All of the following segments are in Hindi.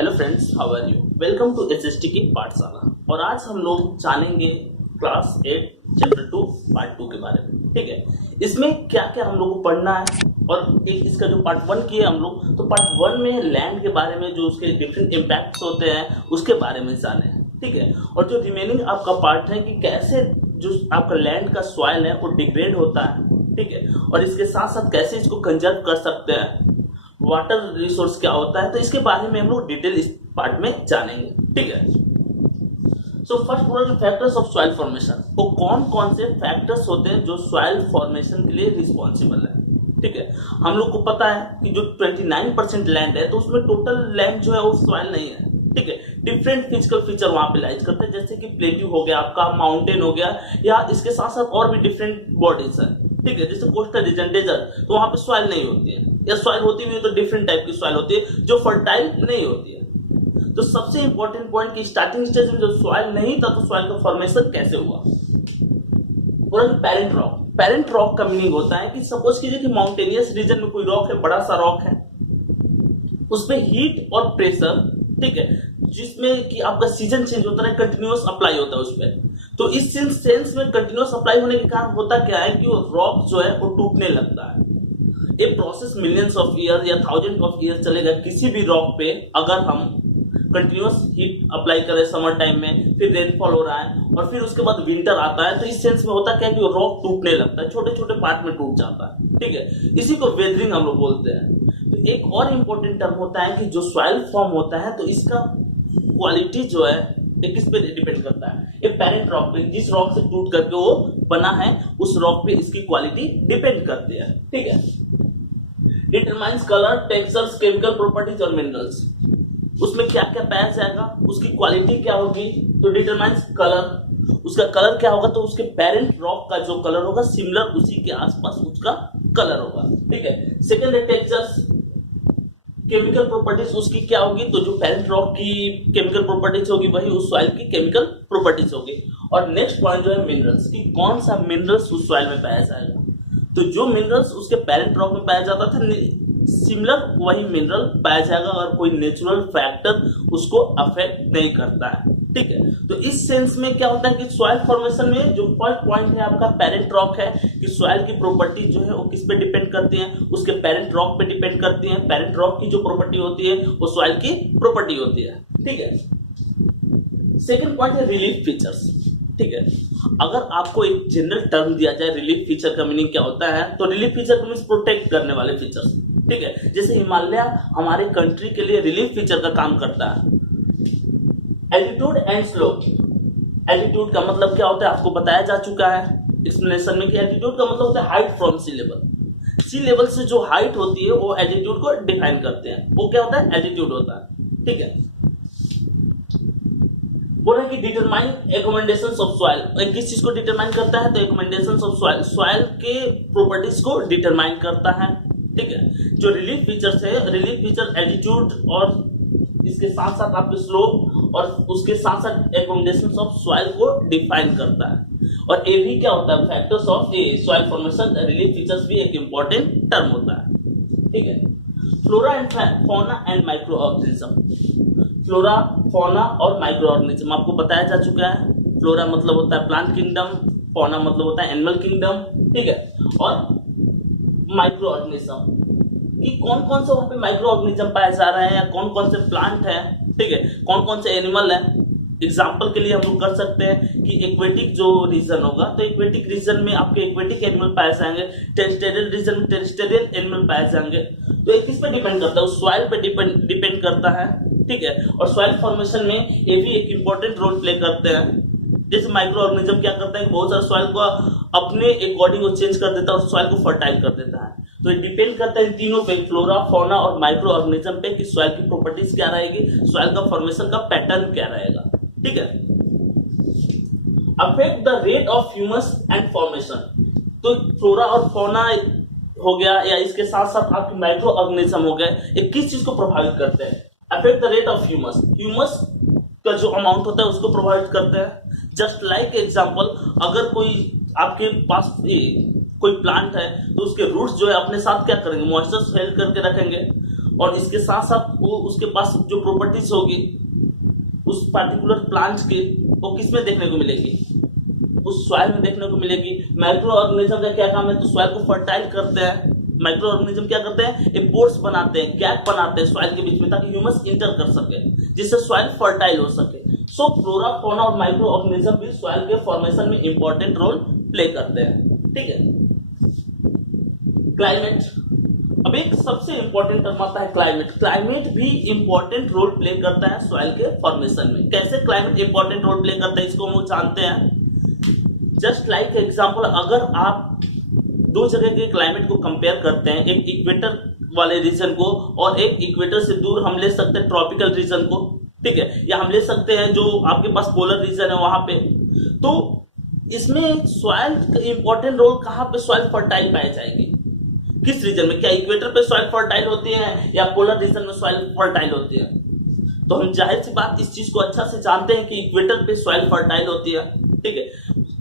Hello friends, how are you? Welcome to SST की पाठशाला। और आज हम लोग जानेंगे क्लास 8 चैप्टर 2 पार्ट 2 के बारे में। ठीक है, इसमें क्या क्या हम लोग को पढ़ना है और एक इसका जो पार्ट 1 किए हम लोग, तो पार्ट 1 में लैंड के बारे में जो उसके डिफरेंट इम्पैक्ट्स होते हैं उसके बारे में जाने। ठीक है, और जो रिमेनिंग आपका पार्ट है कि कैसे जो आपका लैंड का सॉइल है वो डिग्रेड होता है। ठीक है, और इसके साथ साथ कैसे इसको कंजर्व कर सकते हैं, वाटर रिसोर्स क्या होता है, तो इसके बारे में हम लोग डिटेल इस पार्ट में जानेंगे। ठीक है, so first factors of soil formation, वो कौन कौन से फैक्टर्स होते हैं जो सॉइल फॉर्मेशन के लिए रिस्पॉन्सिबल है। ठीक है, हम लोग को पता है कि जो 29% लैंड है तो उसमें टोटल लैंड जो है वो सॉइल नहीं है। ठीक है, डिफरेंट फिजिकल फीचर वहां पे लाइज करते हैं, जैसे कि प्लेट्यू हो गया, आपका माउंटेन हो गया, या इसके साथ साथ और भी डिफरेंट बॉडीज है। ठीक है, जैसे कोस्टल रीजन, डेजर्ट, तो वहां पे सॉइल नहीं होती है, या सॉइल होती भी है तो डिफरेंट टाइप की सॉइल होती है जो फर्टाइल नहीं होती है। तो सबसे इंपॉर्टेंट पॉइंट की स्टार्टिंग स्टेज में जो सॉइल नहीं था तो सॉइल का फॉर्मेशन कैसे हुआ। पेरेंट रॉक, पेरेंट रॉक का मीनिंग होता है कि सपोज कीजिए कि माउंटेनियस रीजन में कोई रॉक है, बड़ा सा रॉक है, उसमें हीट और प्रेशर, ठीक है, जिसमें कि आपका सीजन चेंज होता है, कंटिन्यूअस अप्लाई होता है उस पर। तो इस सेंस में कंटिन्यूअस अप्लाई होने के कारण होता क्या है कि वो रॉक जो है वो टूटने लगता है। ये प्रोसेस मिलियंस ऑफ ईयर या थाउजेंड ऑफ ईयर चलेगा किसी भी रॉक पे। अगर हम कंटिन्यूअस हीट अप्लाई करें समर टाइम में, फिर रेनफॉल हो रहा है और फिर उसके बाद विंटर आता है, तो इस सेंस में होता क्या है कि रॉक टूटने लगता है, छोटे छोटे पार्ट में टूट जाता है। ठीक है, इसी को वेदरिंग हम लोग बोलते हैं। तो एक और इम्पोर्टेंट टर्म होता है कि जो सॉइल फॉर्म होता है तो इसका क्वालिटी जो है एक किस पे डिपेंड करता है, एक पेरेंट रॉक पे, जिस रॉक से टूट करके वो बना है उस रॉक पे इसकी क्वालिटी डिपेंड करती है। ठीक है, determines colour, textures, chemical properties और मिनरल्स, उसमें क्या क्या पाया जाएगा, उसकी क्वालिटी क्या होगी। तो डिटरमाइंस कलर, उसका कलर क्या होगा, तो उसके पेरेंट रॉक का जो कलर होगा सिमिलर उसी के आसपास उसका कलर होगा। ठीक है, सेकंड है टेक्सचर्स, केमिकल प्रॉपर्टीज उसकी क्या होगी, तो जो पेरेंट रॉक की केमिकल प्रॉपर्टीज होगी वही उस सॉइल की केमिकल प्रॉपर्टीज होगी। और नेक्स्ट पॉइंट जो है मिनरल्स, कि कौन सा मिनरल्स उस सॉइल में पाया जाएगा। तो जो मिनरल्स उसके पेरेंट रॉक में पाया जाता था सिमिलर वही मिनरल पाया जाएगा, अगर कोई नेचुरल फैक्टर उसको अफेक्ट नहीं करता है। ठीक है, तो इस सेंस में क्या होता है कि सॉइल फॉर्मेशन में जो फर्स्ट पॉइंट है आपका पेरेंट रॉक है, कि सॉइल की प्रॉपर्टी जो है वो किस पे डिपेंड करती है, उसके पेरेंट रॉक पे डिपेंड करती है। पेरेंट रॉक की जो प्रॉपर्टी होती है वो सॉइल की प्रॉपर्टी होती है। ठीक है, सेकंड पॉइंट है रिलीफ फीचर्स। ठीक है, अगर आपको एक जनरल टर्म दिया जाए रिलीफ फीचर का मीनिंग क्या होता है, तो रिलीफ फीचर मींस प्रोटेक्ट करने वाले फीचर्स। ठीक है, जैसे हिमालय हमारे कंट्री के लिए रिलीफ फीचर का काम करता है। एल्टीट्यूड एंड स्लोप, एल्टीट्यूड का मतलब क्या होता है आपको बताया जा चुका है एक्सप्लेनेशन में कि एल्टीट्यूड का मतलब होता है height from sea level. Sea level से जो हाइट होती है वो एल्टीट्यूड को डिफाइन करते हैं, वो क्या होता है, एल्टीट्यूड होता है। ठीक है, बोला कि डिटरमाइन एकोमेंडेशंस ऑफ सॉइल, किस चीज को डिटरमाइन करता है, तो एकोमेंडेशंस ऑफ सॉइल, सॉइल के प्रॉपर्टीज को डिटरमाइन करता है। ठीक है, जो रिलीफ फीचर्स है, रिलीफ फीचर एल्टीट्यूड और इसके साथ साथ आपके स्लोप और उसके साथ साथ एकोमोडेशंस ऑफ सॉइल को डिफाइन करता है। और ये भी क्या होता है, factors of soil formation, relief features भी एक इंपॉर्टेंट टर्म होता है। ठीक है, flora and fauna and micro organism, flora, fauna और माइक्रो ऑर्गेनिज्म आपको बताया जा चुका है। फ्लोरा मतलब होता है प्लांट किंगडम, फौना मतलब होता है एनिमल किंगडम। ठीक है, और माइक्रो ऑर्गेनिज्म कि कौन कौन से वहां पे माइक्रो ऑर्गेनिज्म पाए जा रहे हैं, या कौन कौन से प्लांट है, ठीक है, कौन कौन से एनिमल है। एग्जाम्पल के लिए हम लोग कर सकते हैं कि एक्वेटिक जो रीजन होगा तो एक्वेटिक रीजन में आपके एक्वेटिक एनिमल पाए जाएंगे, टेरेस्ट्रियल रीजन में टेरेस्ट्रियल एनिमल पाए जाएंगे। तो ये किस पे डिपेंड करता है, उस सॉइल पे डिपेंड करता है। ठीक है, और सॉइल फॉर्मेशन में ये भी एक इंपॉर्टेंट रोल प्ले करते हैं। जैसे माइक्रो ऑर्गेनिज्म क्या करता है, बहुत सारे सॉइल को अपने अकॉर्डिंग वो चेंज कर देता है और सॉइल को फर्टाइल कर देता है। तो ये डिपेंड करता है इन तीनों पे, फ्लोरा, फौना और माइक्रो ऑर्गेनिज्म पे, कि सॉइल की प्रॉपर्टीज क्या रहेगी, सॉइल का फॉर्मेशन का पैटर्न क्या रहेगा। ठीक है, affect the rate of humus and formation, तो फ्लोरा और फौना हो गया या इसके साथ साथ आपके माइक्रो ऑर्गेनिज्म हो गए, ये किस चीज को प्रभावित करते हैं, affect the rate of humus, humus का जो अमाउंट होता है उसको प्रभावित करते हैं। जस्ट लाइक एग्जांपल, अगर कोई आपके पास कोई प्लांट है तो उसके रूट्स जो है अपने साथ क्या करेंगे, मॉइस्चर हेल्ड करके रखेंगे। और इसके साथ साथ वो उसके पास जो प्रॉपर्टीज होगी उस पर्टिकुलर प्लांट की, वो किस में देखने को मिलेगी, उस सॉइल में देखने को मिलेगी। माइक्रो ऑर्गेनिज्म का क्या काम है, तो सॉइल को फर्टाइल करते हैं। माइक्रो ऑर्गेनिज्म क्या करते हैं, एक पोर्स बनाते हैं, गैप बनाते हैं सॉइल के बीच में, ताकि ह्यूमस इंटर कर सके, जिससे सॉइल फर्टाइल हो सके। सो फ्लोरा, फौना और माइक्रो ऑर्गेनिज्म भी सॉइल के फॉर्मेशन में इंपॉर्टेंट रोल प्ले करते हैं। ठीक है। क्लाइमेट, अब एक सबसे इंपॉर्टेंट टर्म आता है क्लाइमेट। क्लाइमेट भी इंपॉर्टेंट रोल प्ले करता है सॉइल के फॉर्मेशन में। कैसे क्लाइमेट इंपॉर्टेंट रोल प्ले करता है, इसको हम लोग जानते हैं। जस्ट लाइक एग्जांपल, अगर आप दो जगह के क्लाइमेट को कंपेयर करते हैं, एक इक्वेटर वाले रीजन को और एक इक्वेटर से दूर हम ले सकते हैं ट्रॉपिकल रीजन को, ठीक है, या हम ले सकते हैं जो आपके पास पोलर रीजन है वहां पे, तो इसमें सॉइल का इंपॉर्टेंट रोल कहां पे सॉइल फर्टाइल पाई जाएगी, किस रीजन में, क्या इक्वेटर पे सॉइल फर्टाइल होती है या पोलर रीजन में सॉइल फर्टाइल होती है। तो हम जाहिर सी बात इस चीज को अच्छा से जानते हैं कि इक्वेटर पे सॉइल फर्टाइल होती है, ठीक है,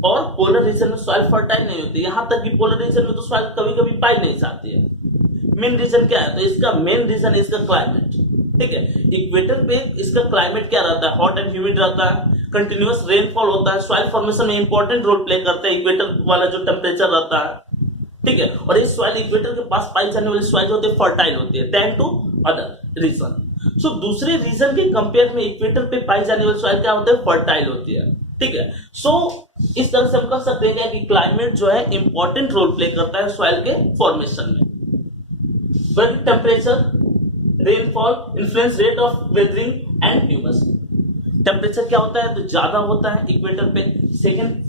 और पोलर रीजन में सॉइल फर्टाइल नहीं होती। यहां तक कि पोलर रीजन में तो सॉइल कभी कभी पाई नहीं जाती है। मेन रीजन क्या है, तो इसका मेन रीजन है इसका क्लाइमेट, ठीक है। इक्वेटर पे इसका क्लाइमेट क्या रहता है, हॉट एंड ह्यूमिड रहता है, कंटिन्यूअस रेनफॉल होता है, सॉइल फॉर्मेशन में इंपॉर्टेंट रोल प्ले करता है इक्वेटर वाला जो टेम्परेचर रहता है, ठीक है। और इस सॉइल इक्वेटर के पास पाई जाने वाली सॉइल होती है फर्टाइल होती है देन टू अदर रीजन। सो दूसरे रीजन के कंपेयर में इक्वेटर पे पाई जाने वाली सॉइल क्या होती है, फर्टाइल होती है, ठीक है। सो इस तरह से हम कह सकते हैं कि क्लाइमेट जो है इंपॉर्टेंट रोल प्ले करता है सॉइल के फॉर्मेशन में। Temperature, rainfall, influence rate of weathering and humus. Temperature क्या होता है, तो ज्यादा होता है इक्वेटर पे। सेकंड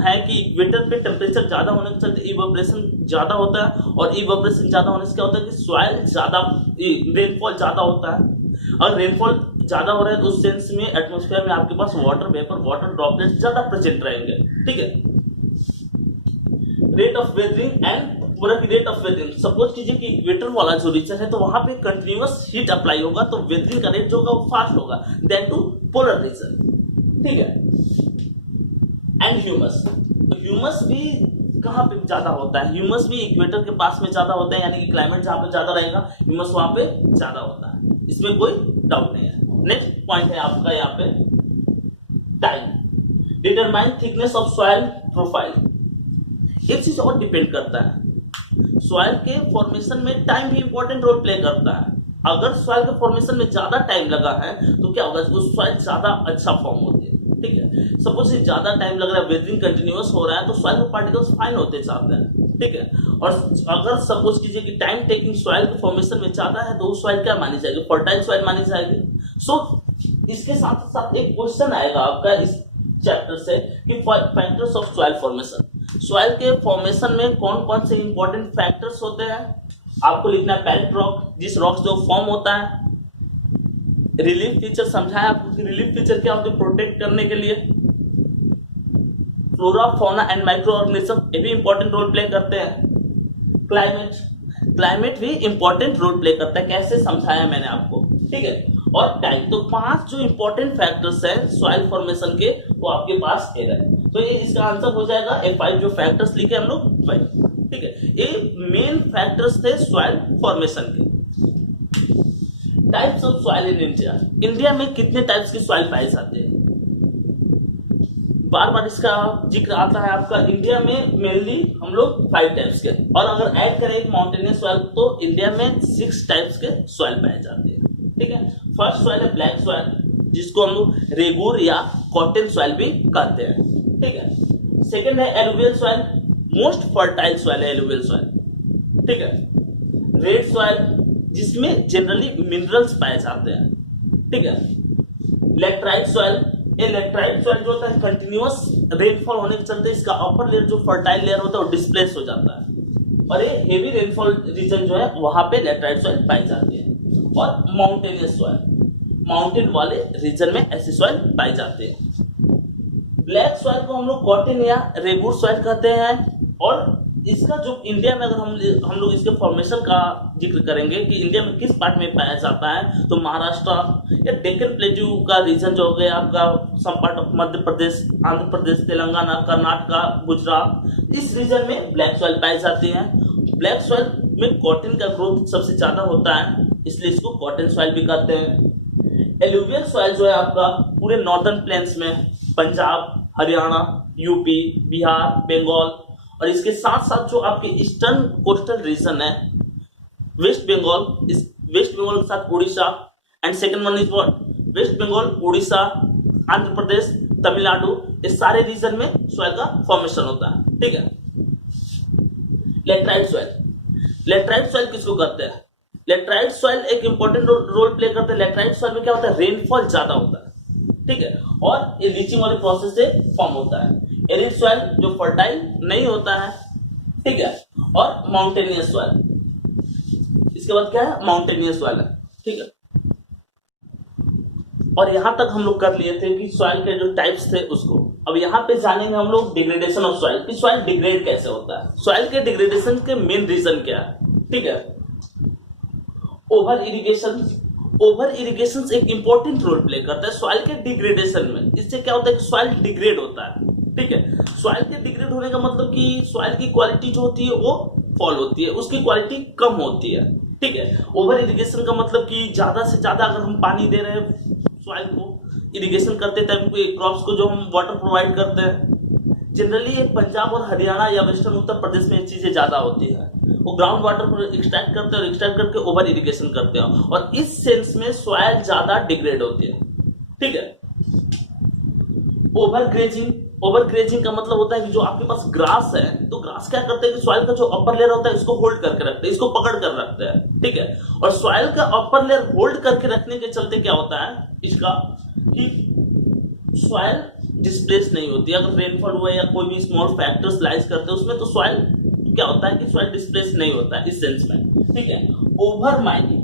है कि इक्वेटर पे टेम्परेचर ज्यादा होने के चलते इवेपोरेशन ज्यादा होता है, और इवेपोरेशन ज्यादा होने से क्या होता है कि सॉइल ज्यादा, रेनफॉल ज्यादा होता है। और रेनफॉल ज्यादा हो रहा है तो उस सेंस में एटमॉस्फेयर में आपके पास वाटर वेपर, वाटर ड्रॉपलेट्स ज्यादा प्रेजेंट रहेंगे, ठीक है। रेट ऑफ वेदरिंग एंड पूरा की रेट ऑफ वेदरिंग, सपोज कीजिए कि इक्वेटर वाला जो रीजन है तो वहां पे कंटिन्यूअस हीट अप्लाई होगा, तो वेदरिंग का रेट जो होगा वो फास्ट होगा देन टू पोलर रीजन, ठीक है। एंड ह्यूमस, ह्यूमस भी कहां पे ज्यादा होता है, ह्यूमस भी इक्वेटर के पास में ज्यादा होता है, यानी कि क्लाइमेट जहां पे ज्यादा रहेगा ह्यूमस वहां पे ज्यादा होता है, इसमें कोई डाउट नहीं है। नेक्स्ट पॉइंट है आपका यहाँ पे time, determine thickness of soil profile. एक चीज और डिपेंड करता है, सॉइल के फॉर्मेशन में टाइम भी इंपॉर्टेंट रोल प्ले करता है। अगर सॉइल के फॉर्मेशन में ज्यादा टाइम लगा है तो क्या होगा, उस सॉइल ज्यादा अच्छा फॉर्म होती है, ठीक है। सपोज ज्यादा टाइम लग रहा है, वेदरिंग कंटिन्यूअस हो रहा है, तो सॉइल के पार्टिकल्स फाइन होते जाते हैं, ठीक है। और अगर सपोज कीजिए कि टाइम टेकिंग सॉइल के फॉर्मेशन में ज्यादा है, तो उस सॉइल क्या मानी जाएगी, फर्टाइल सॉइल मानी जाएगी। सो इसके साथ साथ एक क्वेश्चन आएगा आपका इस चैप्टर से कि factors of soil formation, soil के फॉर्मेशन में कौन कौन से इंपॉर्टेंट फैक्टर्स होते हैं। आपको लिखना है पैरेंट रॉक, जिस रॉक से फॉर्म होता है। रिलीफ फीचर समझाया आपको कि रिलीफ फीचर क्या होते हैं, प्रोटेक्ट करने के लिए। Flora, fauna and micro organism, ये भी इंपॉर्टेंट रोल प्ले करते हैं। क्लाइमेट, क्लाइमेट भी इंपॉर्टेंट रोल प्ले करता है, कैसे समझाया मैंने आपको, ठीक है। और टाइम, तो 5 जो इंपॉर्टेंट फैक्टर्स हैं सॉइल फॉर्मेशन के, वो आपके पास है। तो ये इसका आंसर हो जाएगा ये 5 जो फैक्टर्स लिखे हम लोग, 5, ठीक है। ये मेन फैक्टर्स थे सॉइल फॉर्मेशन के। Types of soil in India, India में कितने टाइप्स की सॉइल पाए जाते हैं, बार बार इसका जिक्र आता है आपका। इंडिया में मेनली हम लोग 5 टाइप्स के, और अगर ऐड करें माउंटेनियस सॉइल तो इंडिया में 6 टाइप्स के सॉइल पाए जाते हैं, ठीक है। फर्स्ट सॉइल है ब्लैक सॉइल, जिसको हम लोग रेगुर या कॉटन सॉइल भी कहते हैं, ठीक है। सेकंड है alluvial soil, most fertile soil है एलुवियल सॉइल, ठीक है। रेड सॉइल, जिसमें जनरली मिनरल्स पाए जाते हैं, ठीक है। लैटराइट सॉइल, ये लैटराइट सॉइल जो होता है कंटिन्यूअस रेनफॉल होने के चलते इसका अपर लेयर जो फर्टाइल लेयर होता है वो डिस्प्लेस हो जाता है, और ये हेवी रेनफॉल रीजन जो है वहां पे लैटराइट सॉइल पाई जाती है। और माउंटेनियस सॉइल, माउंटेन वाले रीजन में ऐसी सॉइल पाई जाती है। ब्लैक सॉइल को हम लोग कॉटन या रेगुर सॉइल कहते हैं। और इसका जो इंडिया में अगर हम लोग इसके फॉर्मेशन का जिक्र करेंगे कि इंडिया में किस पार्ट में पाया जाता है, तो महाराष्ट्र या डेक्कन प्लेट्यू का रीजन जो हो गया आपका, some part of Madhya Pradesh, Andhra Pradesh, Telangana, Karnataka, Gujarat, इस रीजन में ब्लैक सॉइल पाई जाती है। ब्लैक सॉइल में कॉटन का ग्रोथ सबसे ज्यादा होता है, इसलिए इसको कॉटन सॉइल भी कहते हैं। एलुवियल सॉइल जो है आपका पूरे नॉर्दर्न प्लेन्स में, पंजाब, हरियाणा, यूपी, बिहार, बंगाल, और इसके साथ साथ जो आपके ईस्टर्न कोस्टल रीजन है, वेस्ट बंगाल, इस वेस्ट बंगाल के साथ Orissa, and second one is what, west Bengal, Orissa, Andhra Pradesh, Tamil Nadu, इस सारे रीजन में सॉइल का फॉर्मेशन होता है। ठीक है। लेटराइट सॉइल, लेटराइट सॉइल किसको कहते हैं? लेटराइट सॉइल एक इंपॉर्टेंट रोल प्ले करते हैं। लेटराइट सॉइल में क्या होता है, रेनफॉल ज्यादा होता है। ठीक है, और ये लीचिंग वाले प्रोसेस से फॉर्म होता है। एरिड सॉइल जो फर्टाइल नहीं होता है। ठीक है, और माउंटेनियस सॉइल, इसके बाद क्या है, माउंटेनियस सॉइल है। ठीक है, और यहां तक हम लोग कर लिए थे कि सॉइल के जो टाइप्स थे उसको। अब यहाँ पे जानेंगे हम लोग डिग्रेडेशन ऑफ सॉइल, कि सॉइल डिग्रेड कैसे होता है, सॉइल के डिग्रेडेशन के मेन रीजन क्या है। ठीक है, ओवर इरिगेशन, ओवर इरिगेशन एक इंपॉर्टेंट रोल प्ले करता है सॉइल के डिग्रेडेशन में। इससे क्या होता है कि सॉइल डिग्रेड होता है। ठीक है, सॉइल के डिग्रेड होने का मतलब कि सॉइल की क्वालिटी जो होती है वो फॉल होती है, उसकी क्वालिटी कम होती है। ठीक है, ओवर इरिगेशन का मतलब कि ज्यादा से ज्यादा अगर हम पानी दे रहे हैं सॉइल को, इरिगेशन करते टाइम क्रॉप्स को जो हम वाटर प्रोवाइड करते हैं, जनरली पंजाब और हरियाणा या वेस्टर्न उत्तर प्रदेश में ये चीजें ज्यादा होती है। वो ग्राउंड वाटर को एक्सट्रैक्ट करते हैं और एक्सट्रैक्ट करके ओवर इरिगेशन करते हैं, और इस सेंस में सॉइल ज्यादा डिग्रेड होती है। ठीक है, ओवर ग्रेजिंग, ओवर ग्रेजिंग का मतलब होता है कि जो आपके पास ग्रास है, तो ग्रास क्या करते हैं कि सॉइल का जो अपर लेयर होता है इसको होल्ड करके रखते हैं, इसको पकड़ कर रखते हैं। ठीक है, और सॉइल का अपर लेयर होल्ड करके रखने के चलते क्या होता है इसका, कि सॉइल डिस्प्लेस नहीं होती। अगर रेनफॉल हुआ या कोई भी स्मॉल फैक्टर्स लाइज करते हैं उसमें, तो सॉइल क्या होता है कि सॉइल डिस्प्लेस नहीं होता है इस सेंस में। ठीक है, ओवर माइनिंग,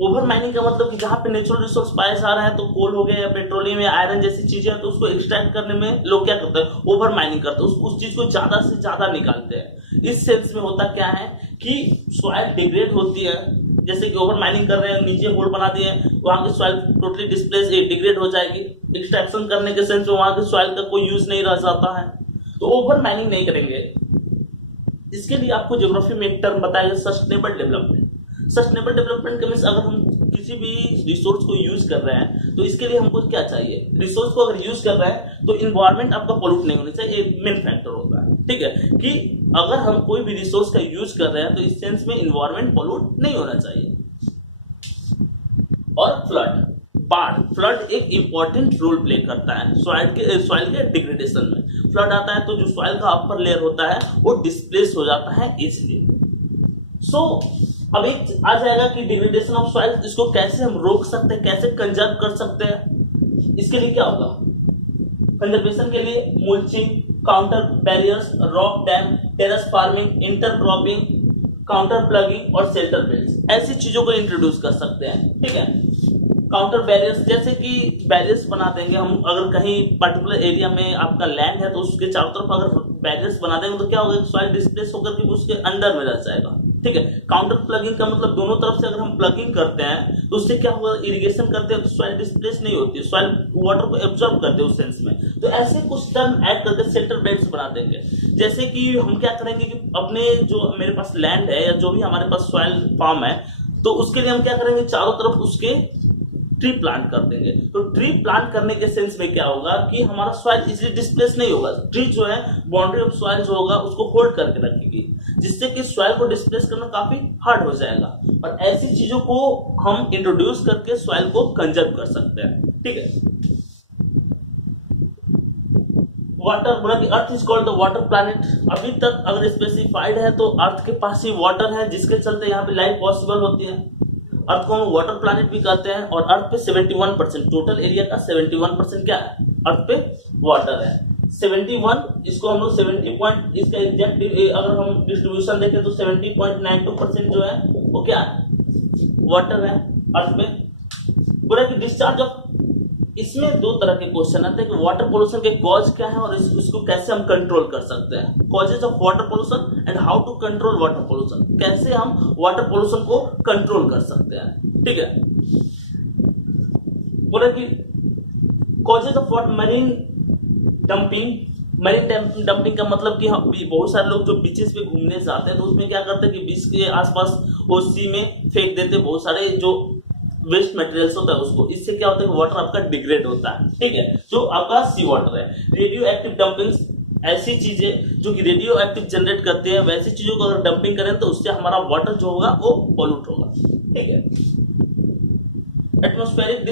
ओवर माइनिंग का मतलब कि जहां पे नेचुरल रिसोर्स पाए जा रहे हैं, तो कोल हो गया या पेट्रोलियम या आयरन जैसी चीजें हैं, तो उसको एक्सट्रैक्ट करने में लोग क्या करते हैं, ओवर माइनिंग करते हैं, उस चीज को ज्यादा से ज्यादा निकालते हैं। इस सेंस में होता क्या है कि सॉइल डिग्रेड होती है। जैसे कि ओवर माइनिंग कर रहे हैं, नीचे होल बना दिए, वहां की सॉइल टोटली डिस्प्लेस डिग्रेड हो जाएगी। एक्सट्रैक्शन करने के सेंस में वहां की सॉइल का कोई यूज नहीं रह जाता है, तो ओवर माइनिंग नहीं करेंगे। इसके लिए आपको ज्योग्राफी में एक टर्म बताया, सस्टेनेबल डेवलपमेंट। सस्टेनेबल डेवलपमेंट के मींस अगर हम किसी भी रिसोर्स को यूज कर रहे हैं, तो इसके लिए हमको क्या चाहिए, रिसोर्स को अगर यूज कर रहे हैं तो इन्वायरमेंट आपका पोल्यूट नहीं होना चाहिए, एक मेन फैक्टर होता है। ठीक है, कि अगर हम कोई भी रिसोर्स का यूज कर रहे हैं तो इस सेंस में इन्वायरमेंट पोल्यूट नहीं होना चाहिए। और फ्लड, बाढ़, फ्लड एक इंपॉर्टेंट रोल प्ले करता है सॉइल के डिग्रेडेशन में। फ्लड आता है तो जो सॉइल का अपर लेयर होता है वो डिस्प्लेस हो जाता है इजिली। अब एक आ जाएगा कि डिग्रेडेशन ऑफ सॉइल, इसको कैसे हम रोक सकते हैं, कैसे कंजर्व कर सकते हैं। इसके लिए क्या होगा, कंजर्वेशन के लिए mulching, contour barriers, rock dam, terrace farming, intercropping, contour plugging और शेल्टर बेल्ट्स, ऐसी चीजों को इंट्रोड्यूस कर सकते हैं। ठीक है, काउंटर बैरियर्स, जैसे कि बैरियर्स बना देंगे हम, अगर कहीं पर्टिकुलर एरिया में आपका लैंड है तो उसके चारों तरफ अगर बैरियर्स बना देंगे तो क्या होगा, सॉइल डिस्प्लेस होकर के उसके अंडर में रह जाएगा। ठीक है, काउंटर प्लगिंग का मतलब दोनों तरफ से अगर हम प्लगिंग करते हैं तो उससे क्या होगा, इरिगेशन करते हैं तो सॉइल डिस्प्लेस नहीं होती है, सॉइल वाटर को एब्जॉर्ब करते हैं उस सेंस में। तो ऐसे कुछ टर्म ऐड करके शेल्टर बेल्ट्स बना देंगे। जैसे कि हम क्या करेंगे कि अपने जो मेरे पास लैंड है या जो भी हमारे पास सॉइल फार्म है, तो उसके लिए हम क्या करेंगे, चारों तरफ उसके ट्री प्लांट कर देंगे। तो ट्री प्लांट करने के सेंस में क्या होगा कि हमारा सॉइल इजीली डिस्प्लेस नहीं होगा। ट्री जो है बाउंड्री ऑफ सॉइल जो होगा उसको होल्ड करके रखेगी, जिससे कि सॉइल को डिस्प्लेस करना काफी हार्ड हो जाएगा। और ऐसी चीजों को हम इंट्रोड्यूस करके सॉइल को कंजर्व कर सकते हैं। ठीक है, वाटर, बोला कि earth is called the water planet. अभी तक अगर स्पेसिफाइड है तो अर्थ के पास ही वाटर है, जिसके चलते यहाँ पे लाइफ पॉसिबल होती है। अर्थ को हम वाटर प्लैनेट भी कहते हैं। और अर्थ पे 71%, टोटल एरिया का 71% क्या है, अर्थ पे वाटर है। 71, इसको हम लोग 70 पॉइंट, इसका एग्जैक्ट अगर हम डिस्ट्रीब्यूशन देखें तो 70.92% जो है वो क्या है, वाटर है अर्थ पे। पूरा कि डिस्चार्ज ऑफ, इसमें दो तरह के क्वेश्चन आते हैं कि वाटर पोल्यूशन के कॉज क्या है और इसको कैसे हम कंट्रोल कर सकते हैं। Causes of water pollution and how to control water pollution, कैसे हम वाटर पोल्यूशन को कंट्रोल कर सकते हैं। ठीक है, बोला कि causes of water, marine dumping, marine dumping का मतलब कि हम बहुत सारे लोग जो बीचेस पे घूमने जाते हैं तो उसमें क्या करते हैं कि बीच के आसपास वो सी में फेंक देते हैं बहुत सारे जो वेस्ट मटेरियल्स होता है उसको। इससे क्या होता है कि वाटर आपका डिग्रेड होता है, ठीक है, जो आपका सी वाटर है। रेडियो एक्टिव डंपिंग्स ऐसी चीजें जो कि रेडियो एक्टिव जनरेट करते हैं, वैसी चीजों को अगर डंपिंग करें तो उससे हमारा वाटर जो होगा वो पॉल्यूट होगा, ठीक है। एटमॉस्फेरिक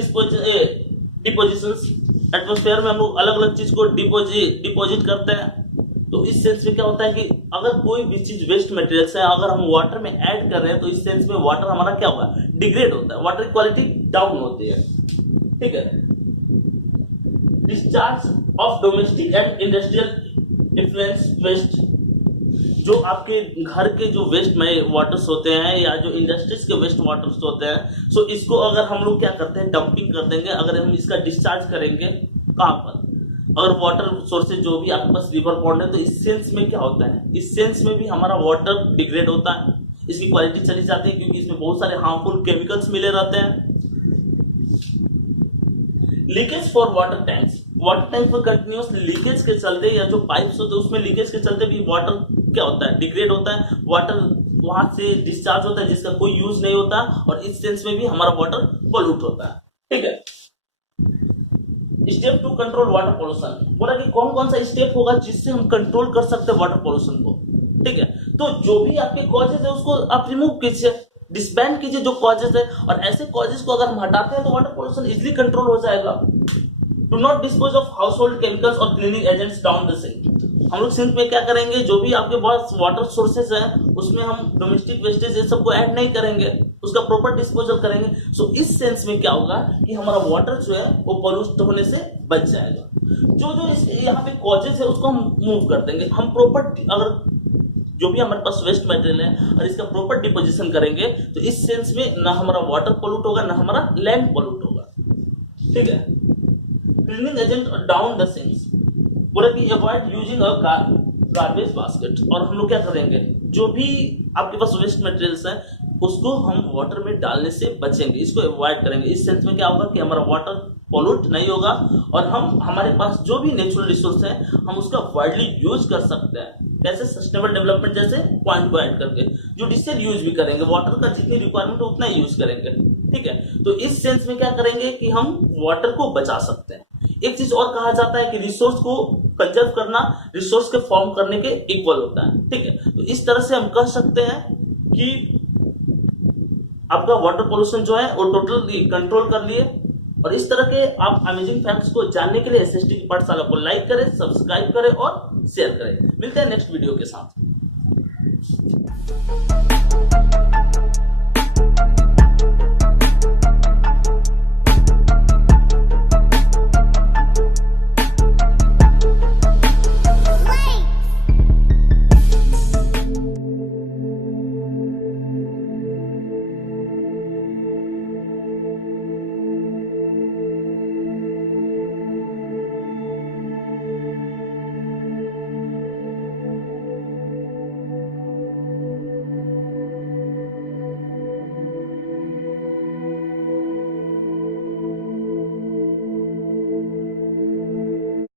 डिपोजिशंस, एटमॉस्फेयर में हम लोग अलग अलग चीज को डिपोजिट करते हैं। तो इस सेंस में क्या होता है कि अगर कोई भी चीज वेस्ट मटेरियल्स है अगर हम वाटर में ऐड कर रहे हैं तो इस सेंस में वाटर हमारा क्या होगा, डिग्रेड होता है, वाटर क्वालिटी डाउन होती है, ठीक है। Discharge of domestic and industrial effluents waste, जो आपके घर के जो वेस्ट में वाटर्स होते हैं या जो इंडस्ट्रीज के वेस्ट वाटर्स होते हैं, सो इसको अगर हम लोग क्या करते हैं, डंपिंग कर देंगे। अगर हम इसका डिस्चार्ज करेंगे कहाँ पर, अगर वाटर सोर्सेज जो भी आपके पास रिवर पॉन्ड है, तो इस सेंस में क्या होता है, इस सेंस में भी हमारा वाटर डिग्रेड होता है, इसकी क्वालिटी चली जाती है क्योंकि इसमें बहुत सारे हार्मफुल केमिकल्स मिले रहते हैं। Leakage for water tanks, water tank पर कंटिन्यूस लीकेज के चलते या जो पाइप्स होते हैं उसमें लीकेज के चलते भी वाटर क्या होता है, डिग्रेड होता है, वाटर वहां से डिस्चार्ज होता है जिसका कोई यूज नहीं होता, और इस सेंस में भी हमारा वाटर पोल्यूट होता है, ठीक है। Step to control water pollution, बोला कि कौन कौन सा स्टेप होगा जिससे हम कंट्रोल कर सकते हैं वाटर पोल्यूशन को, ठीक है। तो जो भी आपके कॉजेज है उसको आप रिमूव कीजिए, डिसबैन कीजिए जो कॉजेज है, और ऐसे कॉजेज को अगर हम हटाते हैं तो वाटर पोल्यूशन इजीली कंट्रोल हो जाएगा। Do not dispose of household chemicals और cleaning agents down the sink, हम लोग सिंक में क्या करेंगे, जो भी आपके पास वाटर सोर्सेज है उसमें हम डोमेस्टिक वेस्टेज ये सबको ऐड नहीं करेंगे, उसका प्रॉपर डिस्पोजल करेंगे। सो इस सेंस में क्या होगा कि हमारा वाटर जो है वो पॉल्यूट होने से बच जाएगा। जो जो इस यहाँ पे कॉजेज है उसको हम मूव कर देंगे, हम प्रॉपर अगर जो भी हमारे पास वेस्ट मटेरियल है और इसका प्रॉपर डिपोजिशन करेंगे तो इस सेंस में ना हमारा वाटर पॉल्यूट होगा ना हमारा लैंड पॉल्यूट होगा, ठीक है। Cleaning agent down the sinks, बोला कि avoid using a garbage basket, और हम लोग क्या करेंगे, जो भी आपके पास वेस्ट मटेरियल्स है उसको हम वाटर में डालने से बचेंगे, इसको अवॉइड करेंगे। इस सेंस में क्या होगा कि हमारा वाटर पॉल्यूट नहीं होगा और हम हमारे पास जो भी नेचुरल रिसोर्स है हम उसका वाइडली यूज कर सकते हैं। कैसे, सस्टेनेबल डेवलपमेंट जैसे पॉइंट को ऐड करके, जुडिशियल यूज भी करेंगे, वाटर का जितनी रिक्वायरमेंट है उतना ही यूज करेंगे, ठीक है। तो इस सेंस में क्या करेंगे कि हम वाटर को बचा सकते हैं। एक चीज और कहा जाता है कि रिसोर्स को कंजर्व करना रिसोर्स के फॉर्म करने के इक्वल होता है, ठीक है। तो इस तरह से हम कह सकते हैं कि आपका वाटर पोल्यूशन जो है वो टोटली कंट्रोल कर लिए। और इस तरह के आप अमेजिंग फैक्ट्स को जानने के लिए एसएसटी की पाठशाला को लाइक करें, सब्सक्राइब करें और शेयर करें। मिलते हैं नेक्स्ट वीडियो के साथ।